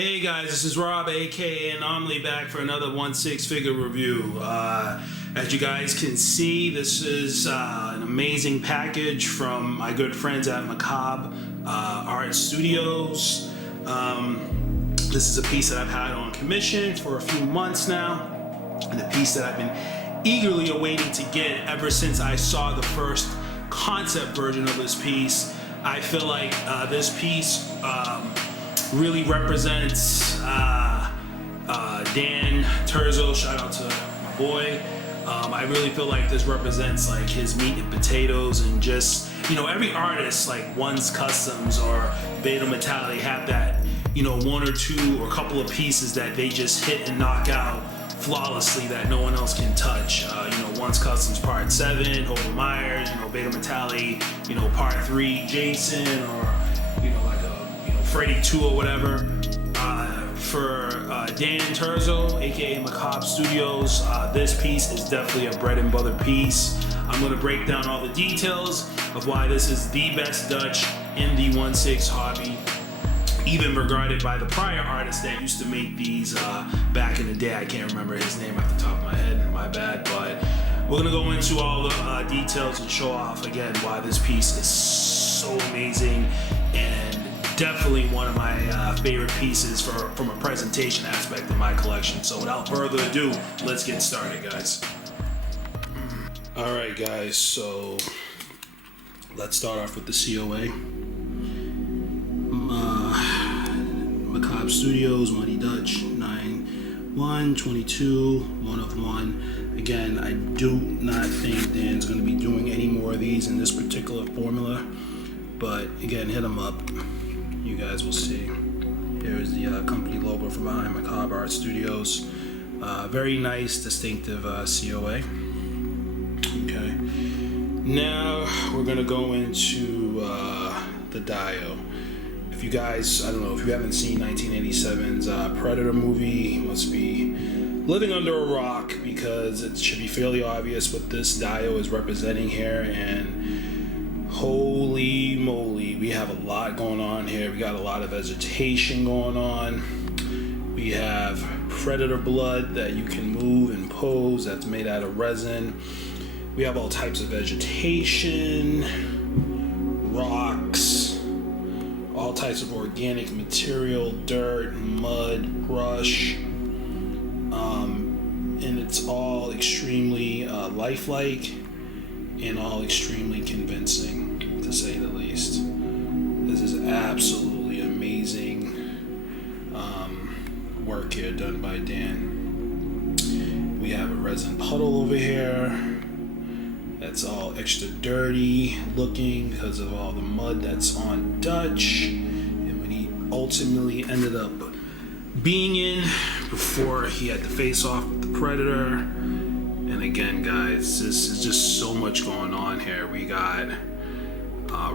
Hey guys, this is Rob, aka Anomaly, back for another 1/6 figure review. As you guys can see, this is an amazing package from my good friends at Macabre Art Studios. This is a piece that I've had on commission for a few months now, and a piece that I've been eagerly awaiting to get ever since I saw the first concept version of this piece. I feel like this piece really represents Dan TERZO. Shout out to my boy. I really feel like this represents like his meat and potatoes, and just, you know, every artist, like one's customs or Beta Metallic, have that, you know, one or two or a couple of pieces that they just hit and knock out flawlessly that no one else can touch. You know, One's Customs Part 7, Hova Myers, you know, Beta Metallic, you know, Part 3, Jason, or, you know, like Freddy 2 or whatever. For Dan TERZO, aka Macabre Studios, this piece is definitely a bread and butter piece. I'm going to break down all the details of why this is the best Dutch in the 1/6 hobby, even regarded by the prior artist that used to make these back in the day. I can't remember his name at the top of my head, my bad, but we're going to go into all the details and show off again why this piece is so amazing, and definitely one of my favorite pieces from a presentation aspect in my collection. So without further ado, let's get started, guys. Alright guys, so let's start off with the COA. Macabre Studios, Money Dutch, 9/1/22, 1 of 1. Again, I do not think Dan's going to be doing any more of these in this particular formula, but again, hit him up. You guys will see. Here's the company logo from behind Macabre Art Studios. Very nice, distinctive COA. Okay. Now we're gonna go into the Dio. If you guys, I don't know, if you haven't seen 1987's Predator movie, you must be living under a rock, because it should be fairly obvious what this Dio is representing here. And holy moly, we have a lot going on here. We got a lot of vegetation going on. We have predator blood that you can move and pose, that's made out of resin. We have all types of vegetation, rocks, all types of organic material, dirt, mud, brush, and it's all extremely lifelike and all extremely convincing, to say the least. This is absolutely amazing work here done by Dan. We have a resin puddle over here that's all extra dirty looking because of all the mud that's on Dutch, and when he ultimately ended up being in before he had to face off with the Predator. And again, guys, this is just so much going on here. We got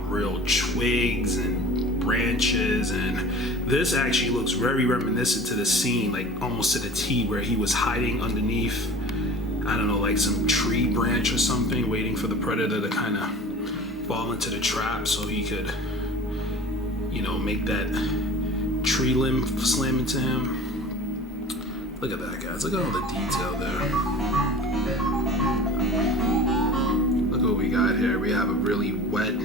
real twigs and branches, and this actually looks very reminiscent to the scene, like almost to the T, where he was hiding underneath, I don't know, like some tree branch or something, waiting for the Predator to kind of fall into the trap so he could, you know, make that tree limb slam into him. Look at that, guys. Look at all the detail there. Look what we got here. We have a really wet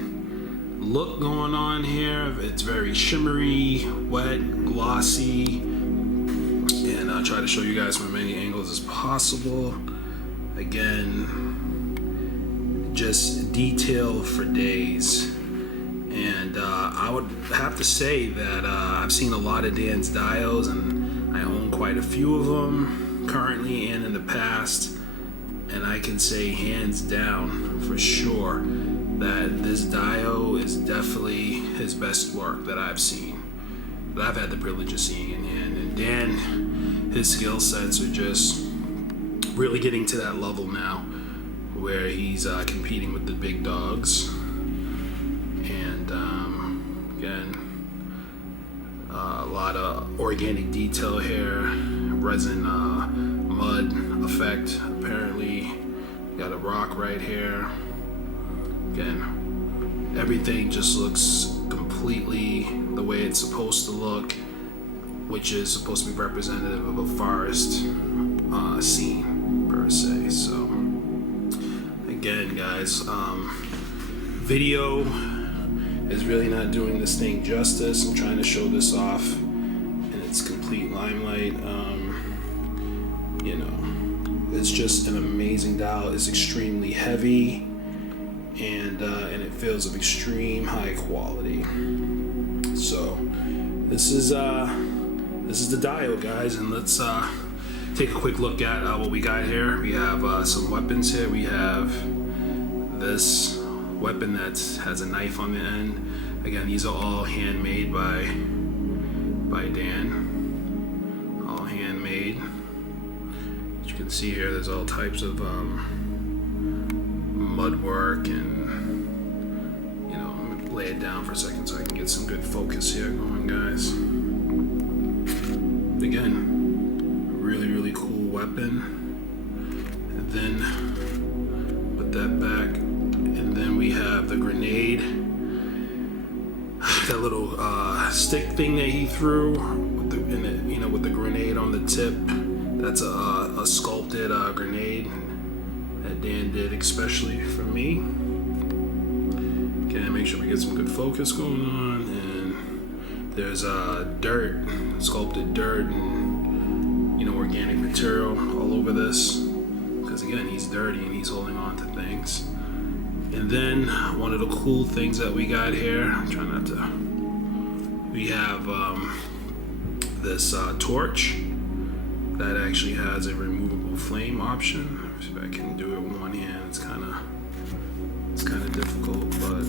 look going on here. It's very shimmery, wet, glossy, and I'll try to show you guys from as many angles as possible. Again, just detail for days. And I would have to say that I've seen a lot of Dan's Dios, and I own quite a few of them currently and in the past, and I can say hands down for sure that this Dio is definitely his best work that I've seen, that I've had the privilege of seeing in hand. And Dan, his skill sets are just really getting to that level now where he's competing with the big dogs. And again, a lot of organic detail here, resin mud effect. Apparently got a rock right here. Again, everything just looks completely the way it's supposed to look. which is supposed to be representative of a forest scene per se. So again, guys, video is really not doing this thing justice. I'm trying to show this off in its complete limelight. You know, it's just an amazing dial. It's extremely heavy, and it feels of extreme high quality. So this is the dial, guys, and let's take a quick look at what we got here. We have some weapons here. We have this weapon that has a knife on the end. Again, these are all handmade by Dan. All handmade. As you can see here, there's all types of mud work, and you know, I'm gonna lay it down for a second so I can get some good focus here going, guys. Again, really cool weapon. And then put that back, and then we have the grenade, that little stick thing that he threw with with the grenade on the tip. That's a sculpted grenade that Dan did especially for me. Okay, make sure we get some good focus going on. And there's dirt, sculpted dirt, and organic material all over this, because again, he's dirty and he's holding on to things. And then one of the cool things that we got here, I'm trying not to, we have this torch that actually has a removable flame option. If I can do it with one hand, it's kind of difficult, but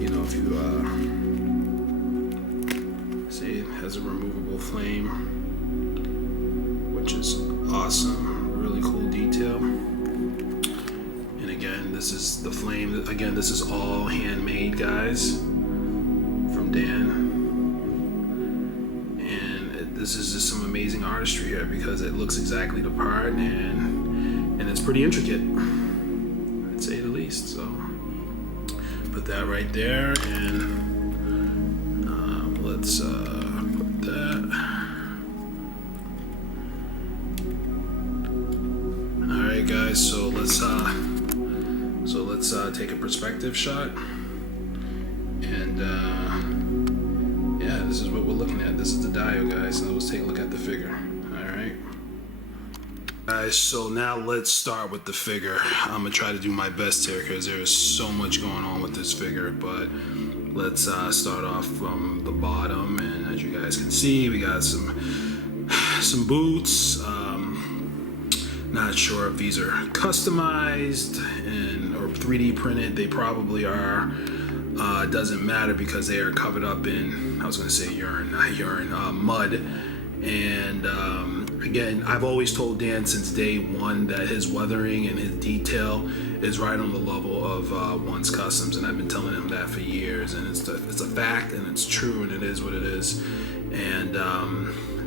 if you see, it has a removable flame, which is awesome. Really cool detail. And again, this is the flame. Again, this is all handmade, guys, from Dan. This is just some amazing artistry here, because it looks exactly the part, and it's pretty intricate, I'd say the least. So put that right there, and let's put that. All right, guys. So let's take a perspective shot, and yeah, this is what we're looking at. This is the dial, guys. So let's take a look at the figure. All right, guys. So now let's start with the figure. I'm gonna try to do my best here, because there is so much going on with this figure. But let's start off from the bottom. And as you guys can see, we got some boots. Not sure if these are customized or 3D printed. They probably are. It doesn't matter, because they are covered up in, I was going to say urine, not urine, mud. And again, I've always told Dan since day one that his weathering and his detail is right on the level of Once Customs, and I've been telling him that for years. And it's a fact, and it's true, and it is what it is. And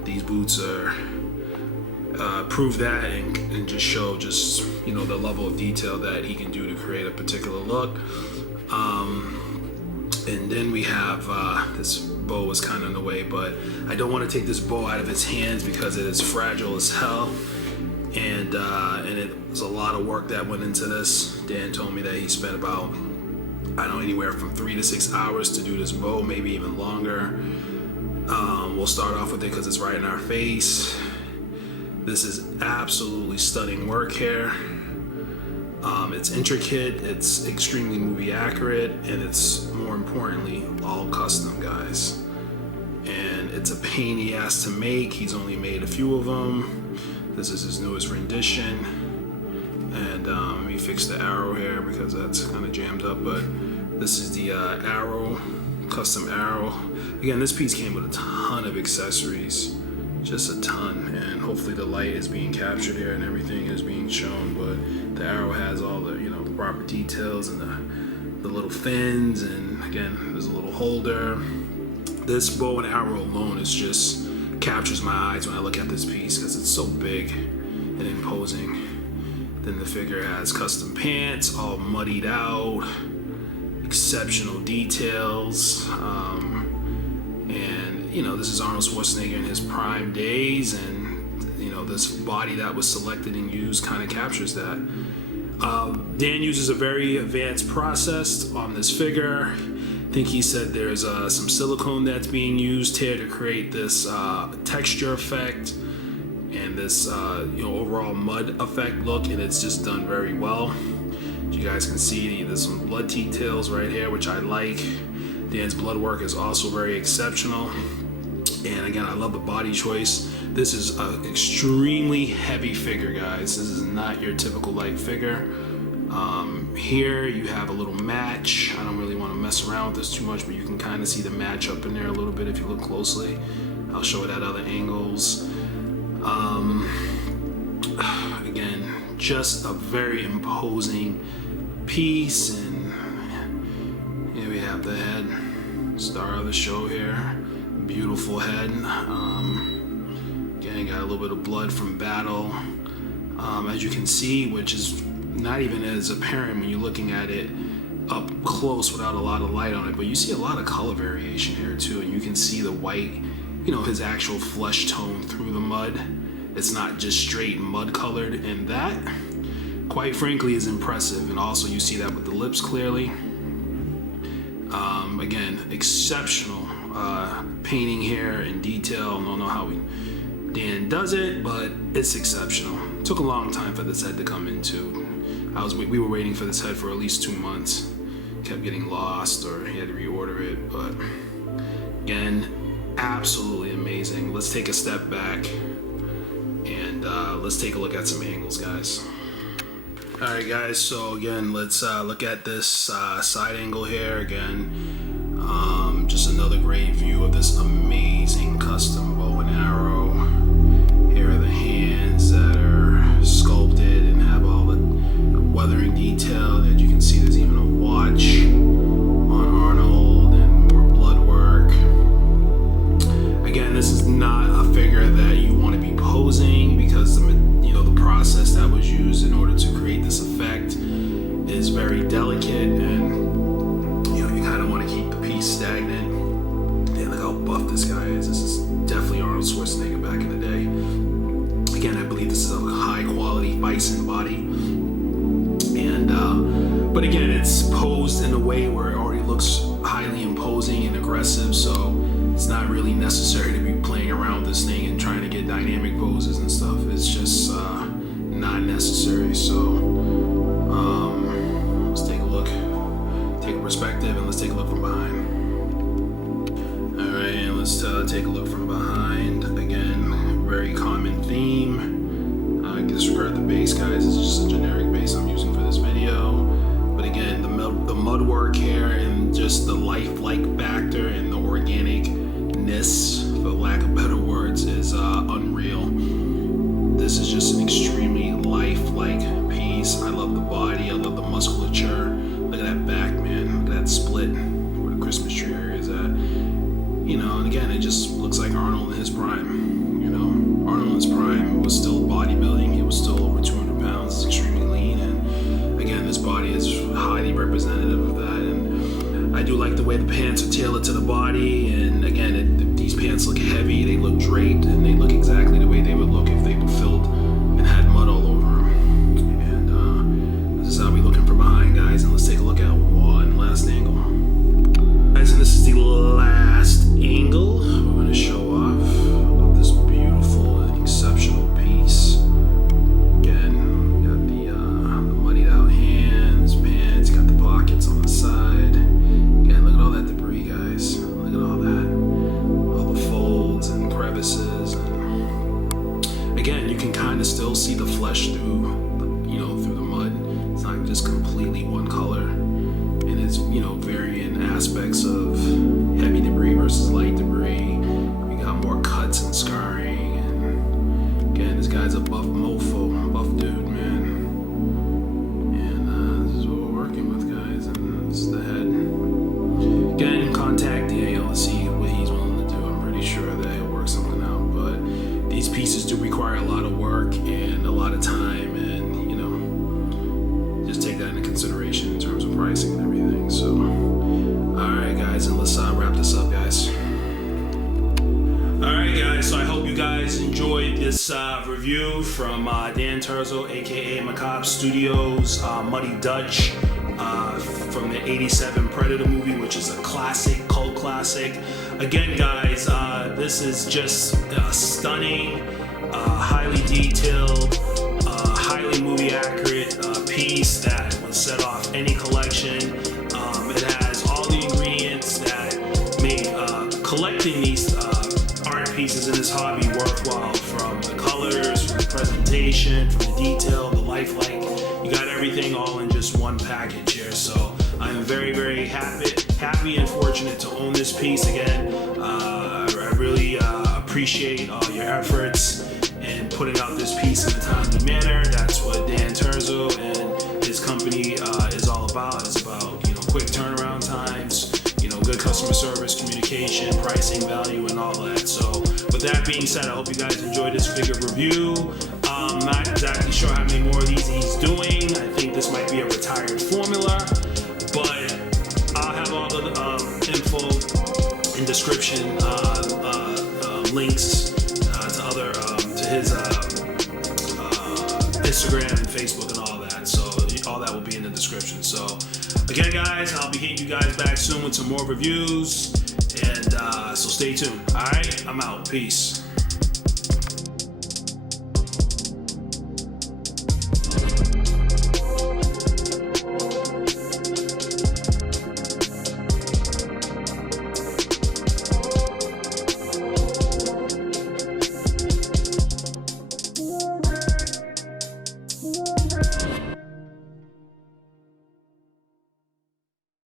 these boots are prove that, and just show the level of detail that he can do to create a particular look. And then we have this bow is kind of in the way, but I don't want to take this bow out of his hands, because it is fragile as hell, and it was a lot of work that went into this. Dan told me that he spent about, I don't know, anywhere from 3 to 6 hours to do this bow, maybe even longer. We'll start off with it because it's right in our face. This is absolutely stunning work here. It's intricate, it's extremely movie accurate, and it's, more importantly, all custom, guys. And it's a pain in the ass to make. He's only made a few of them. This is his newest rendition. And let me fix the arrow here, because that's kind of jammed up. But this is the arrow, custom arrow. Again, this piece came with a ton of accessories, just a ton. And hopefully the light is being captured here and everything is being shown. But the arrow has all the the proper details, and the little fins, and again, there's a little holder. This bow and arrow alone is just captures my eyes when I look at this piece, because it's so big and imposing. Then the figure has custom pants, all muddied out, exceptional details, and you know, this is Arnold Schwarzenegger in his prime days, and you know, this body that was selected and used kind of captures that. Dan uses a very advanced process on this figure. I think he said there's some silicone that's being used here to create this texture effect and this you know, overall mud effect look, and it's just done very well. As you guys can see, there's some blood details right here, which I like. Dan's blood work is also very exceptional. And again, I love the body choice. This is an extremely heavy figure, guys. This is not your typical light figure. Here you have a little match. I don't really want to mess around with this too much, but you can kind of see the match up in there a little bit if you look closely. I'll show it at other angles. Again, just a very imposing piece, and here we have the head, star of the show here. Beautiful head. Again, got a little bit of blood from battle, as you can see, which is not even as apparent when you're looking at it up close without a lot of light on it, but you see a lot of color variation here too, and you can see the white, you know, his actual flesh tone through the mud. It's not just straight mud colored, and that, quite frankly, is impressive. And also you see that with the lips clearly. Again, exceptional painting here and detail. I don't know how Dan does it, but it's exceptional. It took a long time for this head to come into. We were waiting for this head for at least 2 months. Kept getting lost, or he had to reorder it. But again, absolutely amazing. Let's take a step back and let's take a look at some angles, guys. All right, guys, so again, let's look at this side angle here again. Just another great view of this amazing custom bow and arrow. Here are the hands that are sculpted and have all the weathering detail. And as you can see, there's even a watch on Arnold and more blood work. Again, this is not a figure that you want to be posing, because the process that was used in order to create this effect is very delicate, and you kind of want to keep the piece stagnant. And look how buff this guy is. This is definitely Arnold Schwarzenegger back in the day. Again, I believe this is a high quality bison body, and but again, it's posed in a way where it already looks highly imposing and aggressive, so it's not really necessary to be playing around with this thing and trying to get dynamic poses and stuff. It's just not necessary. So let's take a look, take a perspective, and let's take a look from behind. All right, and let's take a look from behind. Again, very common theme. Disregard the base, guys. It's just a generic base I'm using for this video. But again, the mud work here and just the lifelike factor and the organicness, for lack of better words, is unreal. This is just an extremely lifelike piece. I love the body. I love the musculature. Look at that back, man. Look at that split where the Christmas tree area is at. And again, it just looks like Arnold in his prime. Arnold in his prime was still bodybuilding. He was still over 200 pounds, extremely lean. And again, this body is highly representative of that. And I do like the way the pants are tailored to the body. And again, these pants look heavy. They look draped, and they look exactly the way they would look if they were filled and had mud all over them. And this is how we looking from behind, guys. And let's take a look at one last angle. Guys, and this is the last angle we're going to show off of this beautiful and exceptional piece. Again, got the muddied out hands, pants, got the pockets on the side. Again, look at all that debris, guys. Look at all that. All the folds and crevices. And again, you can kind of still see the flesh through the mud. It's not just completely one color. And it's, varying aspects of heavy debris versus light debris. We got more cuts and scarring. And again, this guy's a buff mofo, buff dude, man. And this is what we're working with, guys. And this is the head. Again, contact Daniel to see what he's willing to do. I'm pretty sure that he'll work something out. But these pieces do require a lot of work and a lot of time, and just take that into consideration in terms of pricing and everything. So, all right, guys, and let's wrap this up, guys. guys, so I hope you guys enjoyed this review from Dan TERZO, aka Macabre Studios, Muddy Dutch, from the '87 Predator movie, which is a classic, cult classic. Again, guys, this is just a stunning, highly detailed, highly movie accurate piece that would set off any collection. It has all the ingredients that make collecting these art pieces in this hobby worthwhile, from the colors, from the presentation, from the detail, the lifelike. You got everything all in just one package here. So I am very, very happy and fortunate to own this piece again. I really appreciate all your efforts in putting out this piece in a timely manner. That's what Dan TERZO and his company is all about. It's about, you know, quick turnaround times, you know, good customer service, communication, pricing, value, and all that. So with that being said, I hope you guys enjoyed this figure review. I'm not exactly sure how many more of these he's doing. I think this might be a retired formula, but I'll have all the info in description, links to other to his Instagram and Facebook and all that. So all that will be in the description. So again, guys, I'll be hitting you guys back soon with some more reviews, and so stay tuned. All right, I'm out. Peace.